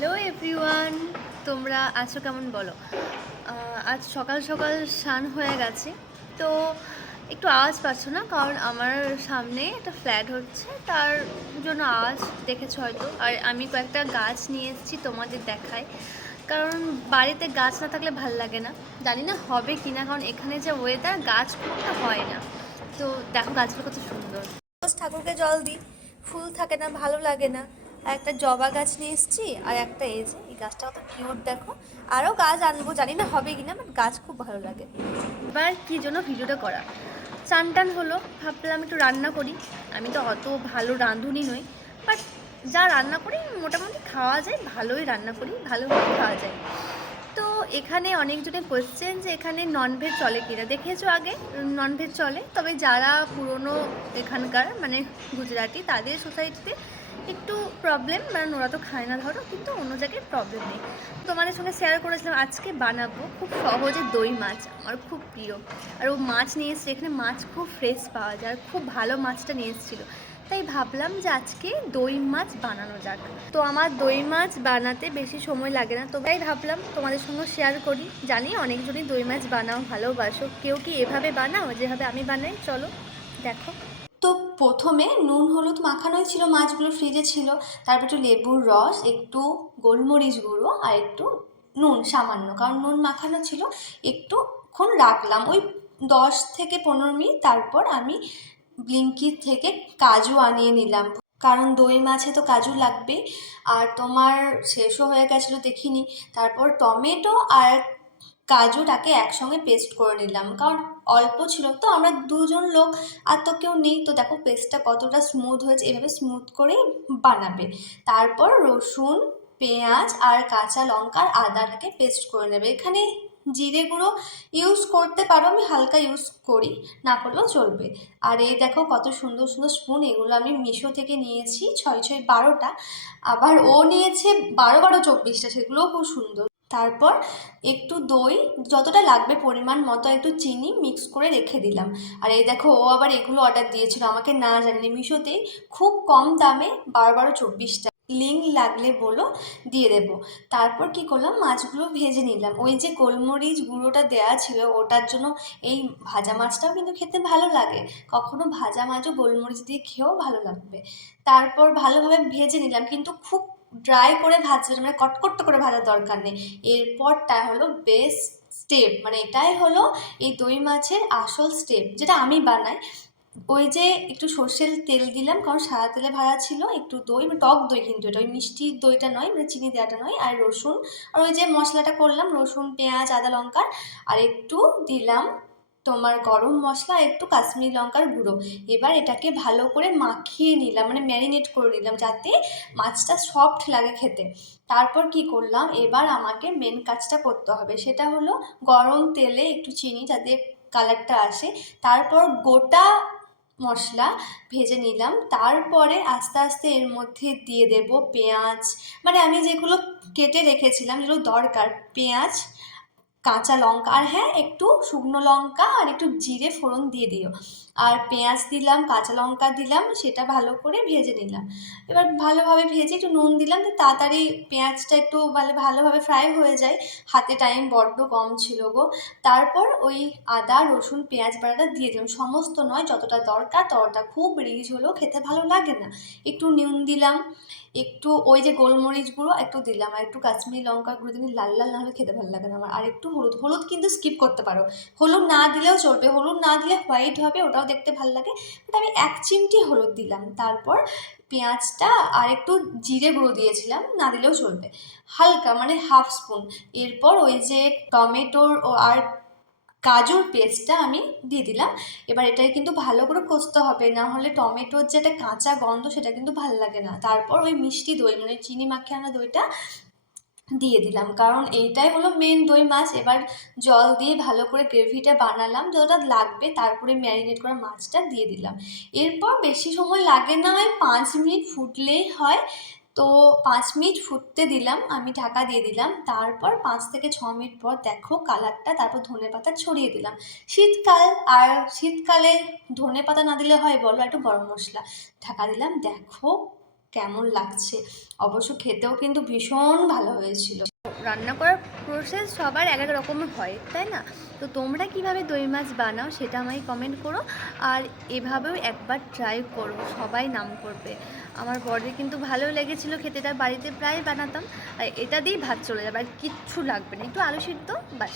Hello everyone, তোমরা আছো কেমন বলো? আজ সকাল সকাল স্নান হয়ে গেছে, তো একটু আওয়াজ পাচ্ছ না, কারণ আমার সামনে একটা ফ্ল্যাট হচ্ছে, তার জন্য আওয়াজ দেখেছো হয়তো। আর আমি কয়েকটা গাছ নিয়ে এসেছি তোমাদের দেখায়, কারণ বাড়িতে গাছ না থাকলে ভাল লাগে না। জানি না হবে কি না, কারণ এখানে যে ওয়েদার গাছ খুবটা হয় না। তো দেখো গাছগুলো কত সুন্দর। রোজ ঠাকুরকে জল দিই, ফুল থাকে না, ভালো লাগে না। আর একটা জবা গাছ নিয়ে এসেছি, আর একটা এই গাছটা কত কিউট দেখো। আরও গাছ আনবো, জানি না হবে কি না, বাট গাছ খুব ভালো লাগে। এবার কী জন্য ভিডিওটা করা, চান টান হলো, ভাবলাম একটু রান্না করি। আমি তো অত ভালো রাঁধুনি নই, বাট যা রান্না করি মোটামুটি খাওয়া যায়, ভালোই রান্না করি, ভালোভাবে খাওয়া যায়। তো এখানে অনেকজনে কোয়েশ্চেন যে এখানে ননভেজ চলে কিনা। দেখেছো আগে ননভেজ চলে, তবে যারা পুরনো এখানকার মানে গুজরাটি, তাদের সোসাইটিতে একটু প্রবলেম, মানে ওরা তো খায় না ধরো, কিন্তু অন্য জায়গায় প্রবলেম নেই। তোমাদের সঙ্গে শেয়ার করেছিলাম আজকে বানাবো খুব সহজে দই মাছ, আমার খুব প্রিয়। আর ও মাছ নিয়ে এসছে, এখানে মাছ খুব ফ্রেশ পাওয়া যায়, আর খুব ভালো মাছটা নিয়ে এসেছিলো। তাই ভাবলাম যে আজকে দই মাছ বানানো যাক। তো আমার দই মাছ বানাতে বেশি সময় লাগে না, তো তাই ভাবলাম তোমাদের সঙ্গে শেয়ার করি। জানি অনেকজনই দই মাছ বানাও, ভালোবাসো, কেউ কি এভাবে বানাও যেভাবে আমি বানাই, চলো দেখো। তো প্রথমে নুন হলুদ মাখানোই ছিল, মাছগুলো ফ্রিজে ছিল। তারপর একটু লেবুর রস, একটু গোলমরিচ গুঁড়ো, আর একটু নুন সামান্য, কারণ নুন মাখানো ছিল। একটুক্ষণ রাখলাম, ওই 10 থেকে 15 মিনিট। তারপর আমি ব্লিঙ্কিট থেকে কাজু আনিয়ে নিলাম, কারণ দই মাছে তো কাজু লাগবে। আর তোমার শেষও হয়ে গেছিলো দেখিনি। তারপর টমেটো আর কাজুটাকে একসঙ্গে পেস্ট করে নিলাম, কারণ অল্প ছিল তো, আমরা দুজন লোক, আর তো কেউ নেই। তো দেখো পেস্টটা কতটা স্মুথ হয়েছে, এভাবে স্মুথ করেই বানাবে। তারপর রসুন, পেঁয়াজ আর কাঁচা লঙ্কা আর আদাটাকে পেস্ট করে নেবে। এখানে জিরে গুঁড়ো ইউজ করতে পারো, আমি হালকা ইউজ করি, না করলেও চলবে। আর এই দেখো কত সুন্দর সুন্দর স্পুন, এগুলো আমি মিশো থেকে নিয়েছি, 6 6 12টা। আবার ও নিয়েছে 12 12 24টা, সেগুলোও খুব সুন্দর। তারপর একটু দই, যতটা লাগবে পরিমাণ মতো, একটু চিনি মিক্স করে রেখে দিলাম। আর এই দেখো ও আবার এগুলো অর্ডার দিয়েছিল আমাকে না জানিয়ে, মিশোতেই খুব কম দামে 12 12 24টা। লিঙ্ক লাগলে বলো, দিয়ে দেবো। তারপর কি করলাম, মাছগুলো ভেজে নিলাম। ওই যে গোলমরিচ গুঁড়োটা দেওয়া ছিল, ওটার জন্য এই ভাজা মাছটাও কিন্তু খেতে ভালো লাগে। কখনো ভাজা মাছও গোলমরিচ দিয়ে খেয়েও ভালো লাগবে। তারপর ভালোভাবে ভেজে নিলাম, কিন্তু খুব ড্রাই করে ভাজবে না, মানে কটকট করে ভাজার দরকার নেই। এরপরটা হলো বেস্ট স্টেপ, মানে এটাই হলো এই দই মাছের আসল স্টেপ, যেটা আমি বানাই। ওই যে একটু সর্ষের তেল দিলাম, কারণ সাদা তেলে ভাজা ছিল, একটু দই, মানে টক দই, কিন্তু এটা ওই মিষ্টি দইটা নয়, মানে চিনি দেওয়াটা নয়। আর রসুন, আর ওই যে মশলাটা করলাম, রসুন পেঁয়াজ আদা লঙ্কার, আর একটু দিলাম তোমার গরম মশলা, একটু কাশ্মীরি লঙ্কার গুঁড়ো। এবার এটাকে ভালো করে মাখিয়ে নিলাম, মানে ম্যারিনেট করে নিলাম, যাতে মাছটা সফট লাগে খেতে। তারপর কি করলাম, এবার আমাকে মেন কাজটা করতে হবে, সেটা হলো গরম তেলে একটু চিনি, যাতে কালারটা আসে। তারপর গোটা মশলা ভেজে নিলাম। তারপরে আস্তে আস্তে এর মধ্যে দিয়ে দেব পেঁয়াজ, মানে আমি যেগুলো কেটে রেখেছিলাম, যেগুলো দরকার, পেঁয়াজ, কাঁচা লঙ্কা, আর হ্যাঁ একটু শুকনো লঙ্কা আর একটু জিরে ফোড়ন দিয়ে দিও। আর পেঁয়াজ দিলাম, কাঁচা লঙ্কা দিলাম, সেটা ভালো করে ভেজে নিলাম। এবার ভালোভাবে ভেজে একটু নুন দিলাম, তো তাড়াতাড়ি পেঁয়াজটা একটু ভালোভাবে ফ্রাই হয়ে যায়। হাতে টাইম বড্ড কম ছিল গো। তারপর ওই আদা রসুন পেঁয়াজ বাটাটা দিয়ে দিলাম, সমস্ত নয়, যতটা দরকার ততটা, খুব রিচ হলেও খেতে ভালো লাগে না। একটু নুন দিলাম, একটু ওই যে গোলমরিচ গুঁড়ো একটু দিলাম, আর একটু কাশ্মীরি লঙ্কার গুঁড়ো দিলে লাল লাল না হলে খেতে ভালো লাগে না আমার। আর একটু হলুদ, হলুদ কিন্তু স্কিপ করতে পারো, হলুদ না দিলেও চলবে, হলুদ না দিলে হোয়াইট হবে, ওটাও দেখতে ভালো লাগে, বাট আমি 1 চিমটি হলুদ দিলাম। তারপর পেঁয়াজটা আর একটু জিরে গুঁড়ো দিয়েছিলাম, না দিলেও চলবে, হালকা মানে হাফ স্পুন। এরপর ওই যে টমেটোর আর কাজুর পেস্টটা আমি দিয়ে দিলাম। এবার এটাকে কিন্তু ভালো করে কষতে হবে, না হলে টমেটোর যে একটা কাঁচা গন্ধ, সেটা কিন্তু ভালো লাগে না। তারপর ওই মিষ্টি দই, মানে চিনি মাখিয়ে আনা দইটা দিয়ে দিলাম, কারণ এইটাই হলো মেন দই মাছ। এবার জল দিয়ে ভালো করে গ্রেভিটা বানালাম যতটা লাগবে, তারপরে ম্যারিনেট করা মাছটা দিয়ে দিলাম। এরপর বেশি সময় লাগে না, ওই 5 মিনিট ফুটলেই হয়। তো 5 মিনিট ফুটতে দিলাম, আমি ঢাকা দিয়ে দিলাম। তারপর 5 থেকে 6 মিনিট পর দেখো কালারটা, তারপর ধনেপাতা ছড়িয়ে দিলাম। শীতকাল, আর শীতকালে ধনেপাতা না দিলে হয় বলো, একটু গরম মশলা ঢাকা দিলাম, দেখো কেমন লাগছে। অবশ্য খেতেও কিন্তু ভীষণ ভালো হয়েছিল। রান্না করার প্রসেস সবার এক এক রকম হয়, তাই না? তো তোমরা কিভাবে দই মাছ বানাও সেটা আমায় কমেন্ট করো, আর এভাবেও একবার ট্রাই করো, সবাই নাম করবে। আমার বরের কিন্তু ভালো লেগেছিলো খেতে, তার বাড়িতে প্রায় বানাতাম, আর এটা দিয়েই ভাত চলে যাবে, আর কিচ্ছু লাগবে না, একটু আলু সিদ্ধ, বাস।